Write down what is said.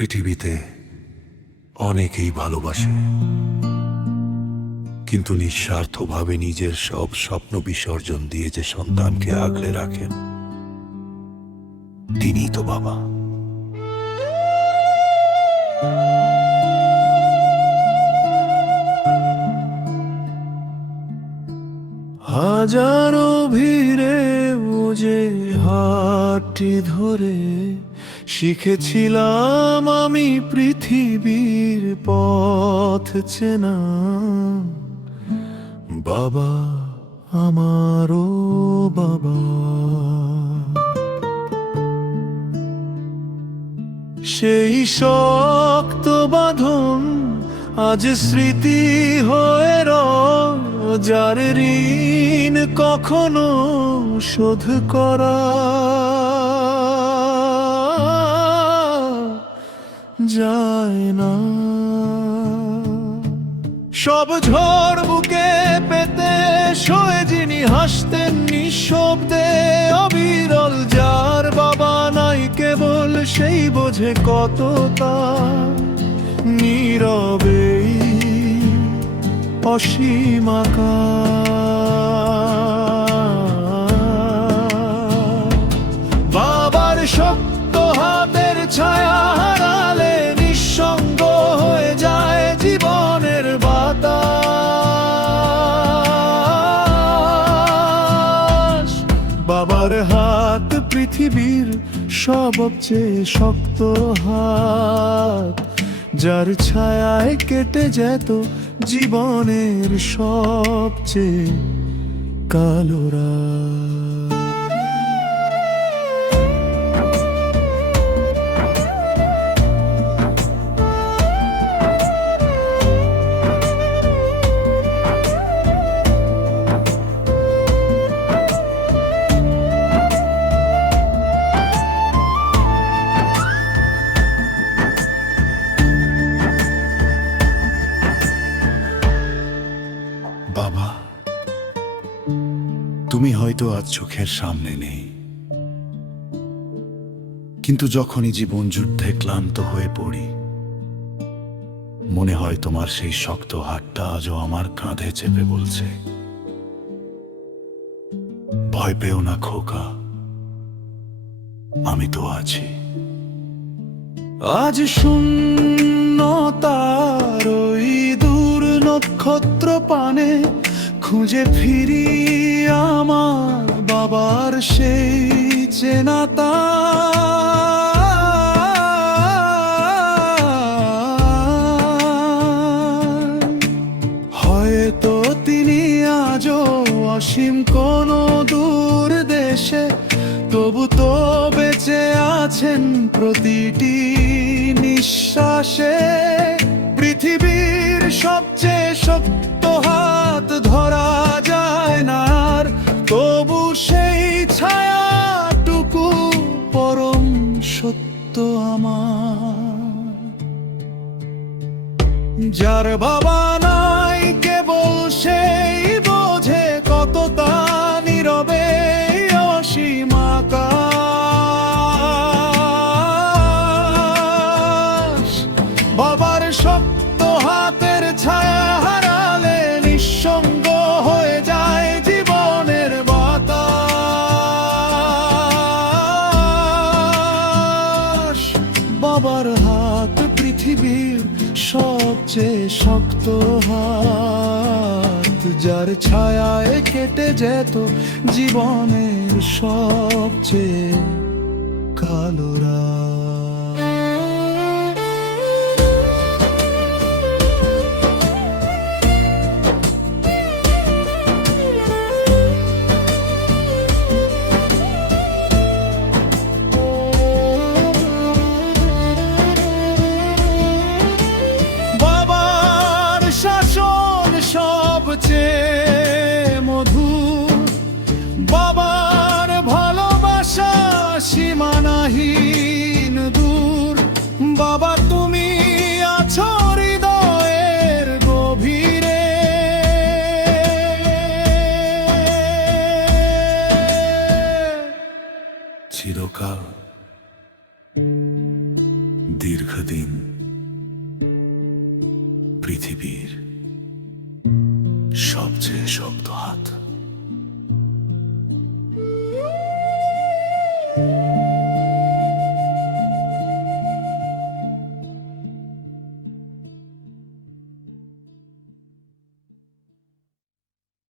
পৃথিবীতে অনেকেই ভালোবাসে, কিন্তু নিঃস্বার্থভাবে নিজের সব স্বপ্ন বিসর্জন দিয়ে যে সন্তানকে আগলে রাখেন, তিনিই তো বাবা। হাজারো ভিড়ে বুঝে হাতটি ধরে শিখেছিলাম আমি পৃথিবীর পথ চেনা। বাবা, আমারও বাবা। সেই শক্ত বাঁধন আজ স্মৃতি হয়ে রয়, যার ঋণ কখনো শোধ করা যায় না। সব ঝড় বুকে পেতে সয়ে যিনি হাসতেন নিঃশব্দে অবিরল, যার বাবা নাই কেবল সেই বোঝে কত তার নীরবেই অসীম আকার। বাবার শক্ত হাতের ছায়া হারালে নিঃসঙ্গ হয়ে যায় জীবনের বাতাস। বাবার হাত পৃথিবীর সবচেয়ে শক্ত হাত, যার ছায়ায় কেটে যেত জীবনের সবচেয়ে কালো রাত। বাবা, তুমি হয়তো আজ চোখের সামনে নেই, কিন্তু যখনই জীবন যুদ্ধে ক্লান্ত হয়ে পড়ি, মনে হয় তোমার সেই শক্ত হাতটা আজও আমার কাঁধে চেপে বলছে, ভয় পেও না খোকা, আমি তো আছি। আজ শূন্যতার ওই দূর নক্ষত্র পানে খুঁজে ফিরি আমার বাবার সেই চেনা তার। হয়তো তিনি আজও অসীম কোনো দূর দেশে, তবু তো বেঁচে আছেন প্রতিটি নিঃশ্বাসে। পৃথিবীর সবচেয়ে শক্ত হাত ধরা যায় না আর, তবু সেই ছায়াটুকু পরম সত্য আমার। যার বাবা নাই কেবল সেই বোঝে কত তা নীরবে অসীম আকাশ। বাবার শক্ত হাতের ছায়া হারালে নিঃসঙ্গ হয়ে যায় জীবনের বাতাস। বাবার হাত পৃথিবীর সবচেয়ে শক্ত হাত, যার ছায়ায় কেটে যেত জীবনের সবচেয়ে কালো রাত। সবচেয়ে মধুর, বাবার ভালোবাসা সীমানাহীন দূর। বাবা, তুমি আছো হৃদয়ের গভীরে, চিরকাল দীর্ঘদিন পৃথিবীর সবচেয়ে শক্ত হাত।